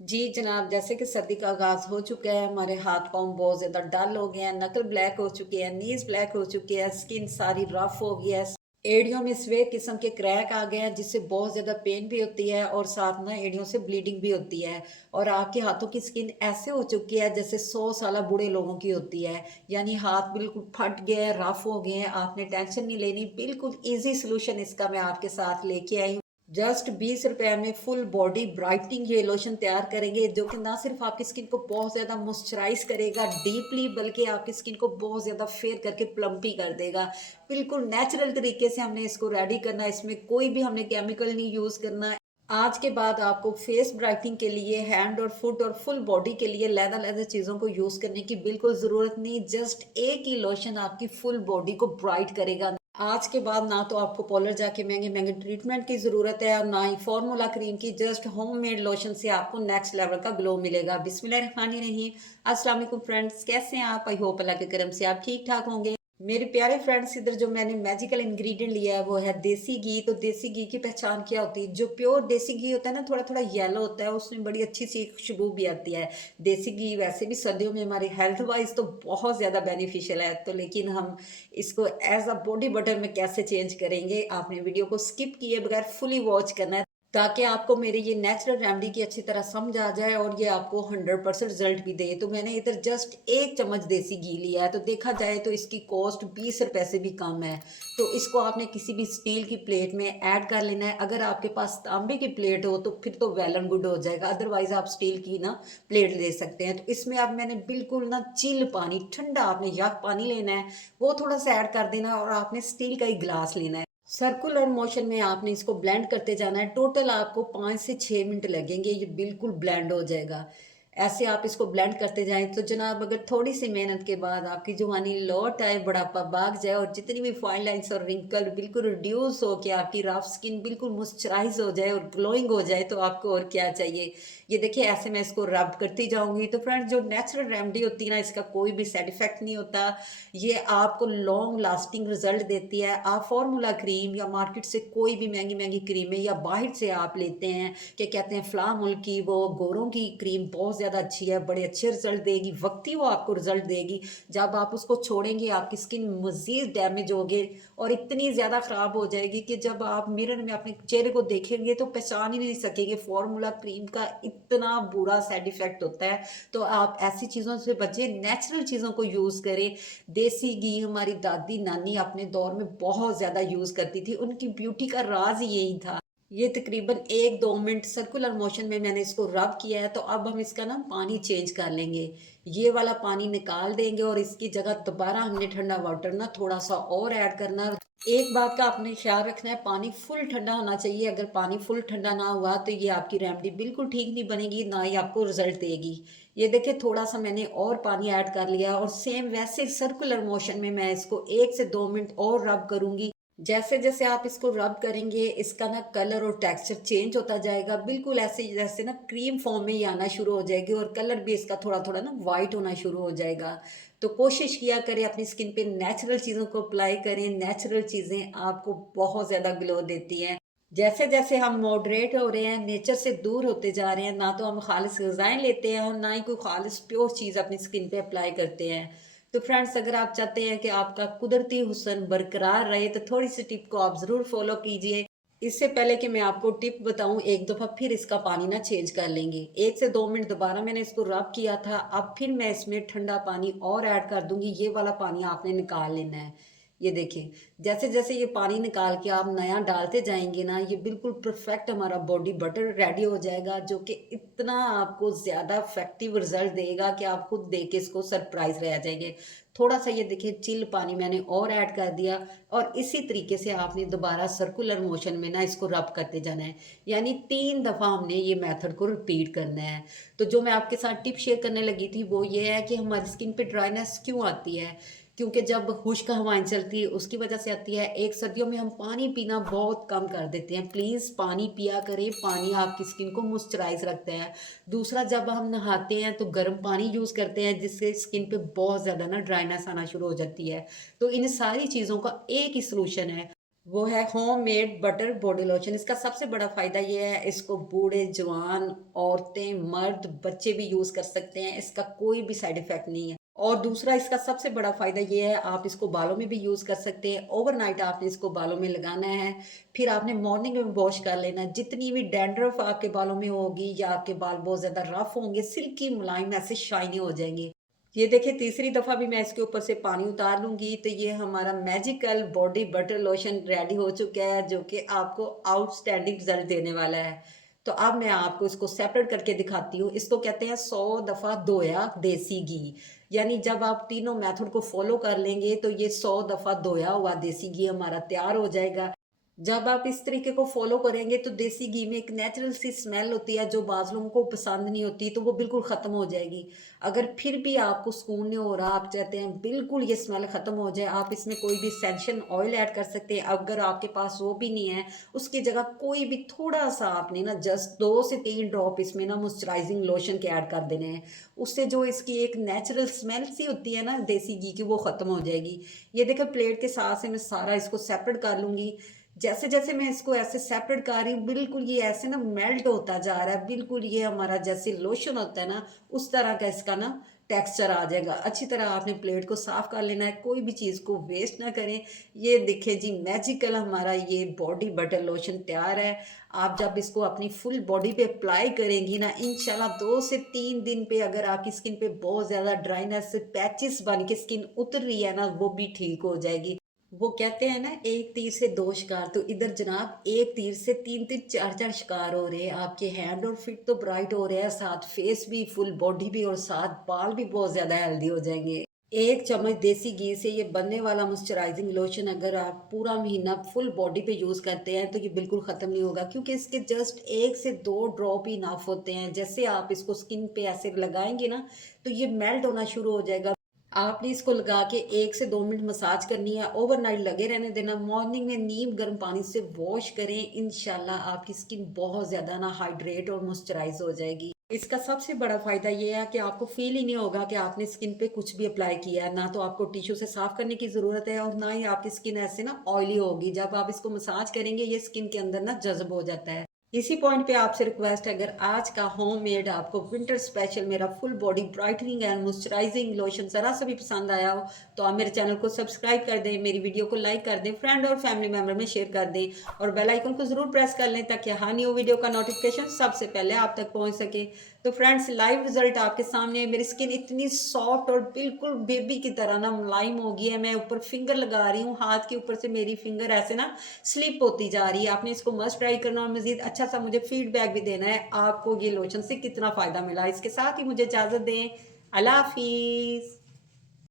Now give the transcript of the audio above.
जी जनाब, जैसे कि सर्दी का आगाज़ हो चुका है, हमारे हाथ पाँव बहुत ज़्यादा डल हो गए हैं, नकल ब्लैक हो चुके हैं, नीज़ ब्लैक हो चुकी है, स्किन सारी रफ हो गई है, एड़ियों में सफ़ेद किस्म के क्रैक आ गए हैं जिससे बहुत ज़्यादा पेन भी होती है और साथ में एड़ियों से ब्लीडिंग भी होती है। और आपके हाथों की स्किन ऐसे हो चुकी है जैसे 100 साल बूढ़े लोगों की होती है, यानी हाथ बिल्कुल फट गए हैं, रफ हो गए हैं। आपने टेंशन नहीं लेनी, बिल्कुल ईजी सोल्यूशन इसका मैं आपके साथ लेके आई हूँ। जस्ट 20 रुपए में फुल बॉडी ब्राइटनिंग ये लोशन तैयार करेंगे जो कि ना सिर्फ आपकी स्किन को बहुत ज़्यादा मॉइस्चराइज करेगा डीपली, बल्कि आपकी स्किन को बहुत ज़्यादा फेयर करके प्लम्पी कर देगा। बिल्कुल नेचुरल तरीके से हमने इसको रेडी करना है, इसमें कोई भी हमने केमिकल नहीं यूज़ करना है। आज के बाद आपको फेस ब्राइटनिंग के लिए, हैंड और फुट और फुल बॉडी के लिए लैदा लैदा चीज़ों को यूज़ करने की बिल्कुल ज़रूरत नहीं। जस्ट एक ही लोशन आपकी फुल बॉडी को ब्राइट करेगा। आज के बाद ना तो आपको पार्लर जाके महँगे-महँगे ट्रीटमेंट की ज़रूरत है और ना ही फ़ॉर्मूला क्रीम की। जस्ट होममेड लोशन से आपको नेक्स्ट लेवल का ग्लो मिलेगा। बिस्मिल्लाहिर्रहमानिर्रहीम। अस्सलाम वालेकुम फ्रेंड्स, कैसे हैं आप? आई होप अल्लाह के करम से आप ठीक-ठाक होंगे। मेरे प्यारे फ्रेंड्स, इधर जो मैंने मैजिकल इंग्रेडिएंट लिया है वो है देसी घी। तो देसी घी की पहचान क्या होती है? जो प्योर देसी घी होता है ना, थोड़ा-थोड़ा येलो होता है, उसमें बड़ी अच्छी-सी खुशबू भी आती है। देसी घी वैसे भी सर्दियों में हमारी हेल्थ वाइज़ तो बहुत ज़्यादा बेनिफिशियल है, तो लेकिन हम इसको एज़ अ बॉडी बटर में कैसे चेंज करेंगे, आपने वीडियो को स्किप किए बगैर फुली वॉच करना है, ताकि आपको मेरी ये नेचुरल रेमेडी की अच्छी तरह समझ आ जाए और ये आपको 100% रिजल्ट भी दे। तो मैंने इधर जस्ट 1 चम्मच देसी घी लिया है, तो देखा जाए तो इसकी कॉस्ट 20 रुपए से भी कम है। तो इसको आपने किसी भी स्टील की प्लेट में ऐड कर लेना है। अगर आपके पास तांबे की प्लेट हो तो फिर तो वेल एंड गुड हो जाएगा, अदरवाइज़ आप स्टील की ना प्लेट ले सकते हैं। तो इसमें अब मैंने बिल्कुल ना चिल पानी, ठंडा आपने यख पानी लेना है, वो थोड़ा-सा ऐड कर देना है और आपने स्टील का ही ग्लास लेना है। सर्कुलर मोशन में आपने इसको ब्लेंड करते जाना है। टोटल आपको 5 से 6 मिनट लगेंगे, ये बिल्कुल ब्लेंड हो जाएगा। ऐसे आप इसको ब्लेंड करते जाएँ तो जनाब, अगर थोड़ी-सी मेहनत के बाद आपकी जवानी लौट आए, बुढ़ापा भाग जाए और जितनी भी फाइन लाइन्स और रिंकल बिल्कुल रिड्यूस हो के आपकी रफ स्किन बिल्कुल मॉइस्चराइज़ हो जाए और ग्लोइंग हो जाए, तो आपको और क्या चाहिए। ये देखिए, ऐसे मैं इसको रब करती जाऊँगी। तो फ्रेंड्स, जो नेचुरल रेमेडी होती है ना, इसका कोई भी साइड इफ़ेक्ट नहीं होता। ये आपको लॉन्ग लास्टिंग रिजल्ट देती है। आप फार्मूला क्रीम या मार्केट से कोई भी महँगी-महँगी क्रीमें या बाहर से आप लेते हैं, क्या कहते हैं, फ्लामुल की, वो गोरों की क्रीम बहुत ज़्यादा अच्छी है, बड़े अच्छे रिजल्ट देगी, वक़्ती वो आपको रिजल्ट देगी। जब आप उसको छोड़ेंगे आपकी स्किन मज़ीद डैमेज होगे और इतनी ज़्यादा ख़राब हो जाएगी कि जब आप मिरर में अपने चेहरे को देखेंगे तो पहचान ही नहीं सकेंगे। फार्मूला क्रीम का इतना बुरा साइड इफ़ेक्ट होता है। तो आप ऐसी चीज़ों से बचें, नेचुरल चीज़ों को यूज़ करें। देसी घी हमारी दादी नानी अपने दौर में बहुत ज़्यादा यूज़ करती थी, उनकी ब्यूटी का राज ही यही था। ये तकरीबन 1-2 मिनट सर्कुलर मोशन में मैंने इसको रब किया है, तो अब हम इसका ना पानी चेंज कर लेंगे। ये वाला पानी निकाल देंगे और इसकी जगह दोबारा हमने ठंडा वाटर ना थोड़ा-सा और ऐड करना है। एक बात का आपने ख्याल रखना है, पानी फुल ठंडा होना चाहिए। अगर पानी फुल ठंडा ना हुआ तो ये आपकी रेमेडी बिल्कुल ठीक नहीं बनेगी, ना ही आपको रिज़ल्ट देगी। ये देखिए, थोड़ा-सा मैंने और पानी ऐड कर लिया और सेम वैसे सर्कुलर मोशन में मैं इसको 1 से 2 मिनट और रब करूँगी। जैसे-जैसे आप इसको रब करेंगे, इसका ना कलर और टेक्सचर चेंज होता जाएगा। बिल्कुल ऐसे जैसे ना क्रीम फॉर्म में ही आना शुरू हो जाएगी और कलर भी इसका थोड़ा-थोड़ा ना व्हाइट होना शुरू हो जाएगा। तो कोशिश किया करें अपनी स्किन पे नेचुरल चीज़ों को अप्लाई करें। नेचुरल चीज़ें आपको बहुत ज़्यादा ग्लो देती हैं। जैसे-जैसे हम मॉडरेट हो रहे हैं, नेचर से दूर होते जा रहे हैं, ना तो हम खालिस ग़िज़ाएँ लेते हैं और ना ही कोई खालिस प्योर चीज़ अपनी स्किन पे अप्लाई करते हैं। तो फ्रेंड्स, अगर आप चाहते हैं कि आपका कुदरती हुस्न बरकरार रहे तो थोड़ी-सी टिप को आप ज़रूर फ़ॉलो कीजिए। इससे पहले कि मैं आपको टिप बताऊँ, एक दफ़ा फिर इसका पानी ना चेंज कर लेंगे। 1 से 2 मिनट दोबारा मैंने इसको रब किया था, अब फिर मैं इसमें ठंडा पानी और ऐड कर दूँगी। ये वाला पानी आपने निकाल लेना है। ये देखिए, जैसे-जैसे ये पानी निकाल के आप नया डालते जाएँगे ना, ये बिल्कुल परफ़ेक्ट हमारा बॉडी बटर रेडी हो जाएगा, जो कि इतना आपको ज़्यादा इफ़ेक्टिव रिज़ल्ट देगा कि आप खुद देख के इसको सरप्राइज़ रह जाएँगे। थोड़ा-सा ये देखिए चिल पानी मैंने और ऐड कर दिया और इसी तरीके से आपने दोबारा सर्कुलर मोशन में ना इसको रब करते जाना है। यानी 3 दफ़ा हमने ये मेथड को रिपीट करना है। तो जो मैं आपके साथ टिप शेयर करने लगी थी वो ये है कि हमारी स्किन पे ड्राइनेस क्यों आती है? क्योंकि जब खुश्क हवाएँ चलती है उसकी वजह से आती है। एक, सर्दियों में हम पानी पीना बहुत कम कर देते हैं। प्लीज़ पानी पिया करें, पानी आपकी स्किन को मॉइस्चराइज़ रखता है। दूसरा, जब हम नहाते हैं तो गर्म पानी यूज़ करते हैं जिससे स्किन पे बहुत ज़्यादा ना ड्राइनेस आना शुरू हो जाती है। तो इन सारी चीज़ों का एक ही सॉल्यूशन है। वो है होममेड बटर बॉडी लोशन। इसका सबसे बड़ा फ़ायदा ये है, इसको बूढ़े, जवान, औरतें, मर्द, बच्चे भी यूज़ कर सकते हैं। इसका कोई भी साइड इफ़ेक्ट नहीं है। और दूसरा इसका सबसे बड़ा फ़ायदा ये है, आप इसको बालों में भी यूज़ कर सकते हैं। ओवरनाइट आपने इसको बालों में लगाना है, फिर आपने मॉर्निंग में वॉश कर लेना है। जितनी भी डैंड्रफ आपके बालों में होगी या आपके बाल बहुत ज़्यादा रफ़ होंगे, सिल्की मुलायम ऐसे शाइनी हो जाएँगे। ये देखिए तीसरी दफ़ा भी मैं इसके ऊपर से पानी उतार लूँगी तो ये हमारा magical body butter lotion ready हो चुका है, जो कि आपको आउटस्टैंडिंग रिज़ल्ट देने वाला है। तो अब मैं आपको इसको सेपरेट करके दिखाती हूँ। इसको कहते हैं 100 दफ़ा धोया देसी घी। यानी जब आप तीनों मेथड को फ़ॉलो कर लेंगे तो ये 100 दफ़ा धोया हुआ देसी घी हमारा तैयार हो जाएगा। जब आप इस तरीके को फ़ॉलो करेंगे तो देसी घी में एक नेचुरल सी स्मेल होती है जो बाज़ लोगों को पसंद नहीं होती, तो वो बिल्कुल ख़त्म हो जाएगी। अगर फिर भी आपको सुकून नहीं हो रहा, आप चाहते हैं बिल्कुल ये स्मेल ख़त्म हो जाए, आप इसमें कोई भी एसेंशियल ऑयल ऐड कर सकते हैं। अगर आपके पास वो भी नहीं है, उसकी जगह कोई भी थोड़ा-सा आपने ना जस्ट 2 से 3 ड्रॉप इसमें ना मॉइस्चराइज़िंग लोशन के ऐड कर देने हैं। उससे जो इसकी एक नेचुरल स्मेल सी होती है ना देसी घी की, वो ख़त्म हो जाएगी। ये देखिए प्लेट के साथ से मैं सारा इसको सेपरेट कर लूँगी। जैसे-जैसे मैं इसको ऐसे सेपरेट कर रही हूँ, बिल्कुल ये ऐसे ना मेल्ट होता जा रहा है, बिल्कुल ये हमारा जैसे लोशन होता है ना, उस तरह का इसका ना टेक्सचर आ जाएगा। अच्छी तरह आपने प्लेट को साफ़ कर लेना है, कोई भी चीज़ को वेस्ट ना करें। ये देखिए जी मैजिकल हमारा ये बॉडी बटर लोशन तैयार है। आप जब इसको अपनी फुल बॉडी पे अप्लाई करेंगी ना, इंशाल्लाह 2 से 3 दिन पे अगर आपकी स्किन पे बहुत ज़्यादा ड्राइनेस, पैचेस बन के स्किन उतर रही है ना, वो भी ठीक हो जाएगी। वो कहते हैं ना एक तीर से दो शिकार, तो इधर जनाब एक तीर से तीन तीन चार चार शिकार हो रहे हैं। आपके हैंड और फिट तो ब्राइट हो रहे हैं, साथ फेस भी, फुल बॉडी भी और साथ बाल भी बहुत ज्यादा हेल्दी हो जाएंगे। एक चम्मच देसी घी से ये बनने वाला मॉइस्चराइजिंग लोशन अगर आप पूरा महीना फुल बॉडी पे यूज करते हैं तो ये बिल्कुल खत्म नहीं होगा, क्योंकि इसके जस्ट 1 से 2 ड्रॉप ही इनफ होते हैं। जैसे आप इसको स्किन पे ऐसे लगाएंगे ना तो ये मेल्ट होना शुरू हो जाएगा। आपने इसको लगा के 1 से 2 मिनट मसाज करनी है, ओवरनाइट लगे रहने देना, मॉर्निंग में नीम गर्म पानी से वॉश करें, इंशाल्लाह आपकी स्किन बहुत ज़्यादा ना हाइड्रेट और मॉइस्चराइज हो जाएगी। इसका सबसे बड़ा फ़ायदा ये है कि आपको फ़ील ही नहीं होगा कि आपने स्किन पे कुछ भी अप्लाई किया है, ना तो आपको टिश्यू से साफ़ करने की ज़रूरत है और ना ही आपकी स्किन ऐसे ना ऑयली होगी। जब आप इसको मसाज करेंगे ये स्किन के अंदर ना जज़्ब हो जाता है। इसी पॉइंट पे आपसे रिक्वेस्ट है, अगर आज का होममेड आपको विंटर स्पेशल मेरा full body brightening and moisturising lotion ज़रा सा भी पसंद आया हो तो आप मेरे चैनल को सब्सक्राइब कर दें, मेरी वीडियो को लाइक कर दें, फ्रेंड और फैमिली मेंबर में शेयर कर दें और बेल आइकन को ज़रूर प्रेस कर लें ताकि हर न्यू वीडियो का नोटिफिकेशन सबसे पहले आप तक पहुंच सके। तो फ्रेंड्स लाइव रिजल्ट आपके सामने है। मेरी स्किन इतनी सॉफ्ट और बिल्कुल बेबी की तरह ना मुलायम हो गई है। मैं ऊपर फिंगर लगा रही हूँ, हाथ के ऊपर से मेरी फिंगर ऐसे ना स्लिप होती जा रही है। आपने इसको मस्ट ट्राई करना और मजीद अच्छा सा मुझे फीडबैक भी देना है आपको ये लोशन से कितना फ़ायदा मिला। इसके साथ ही मुझे इजाज़त दें। अल्लाह हाफिज़।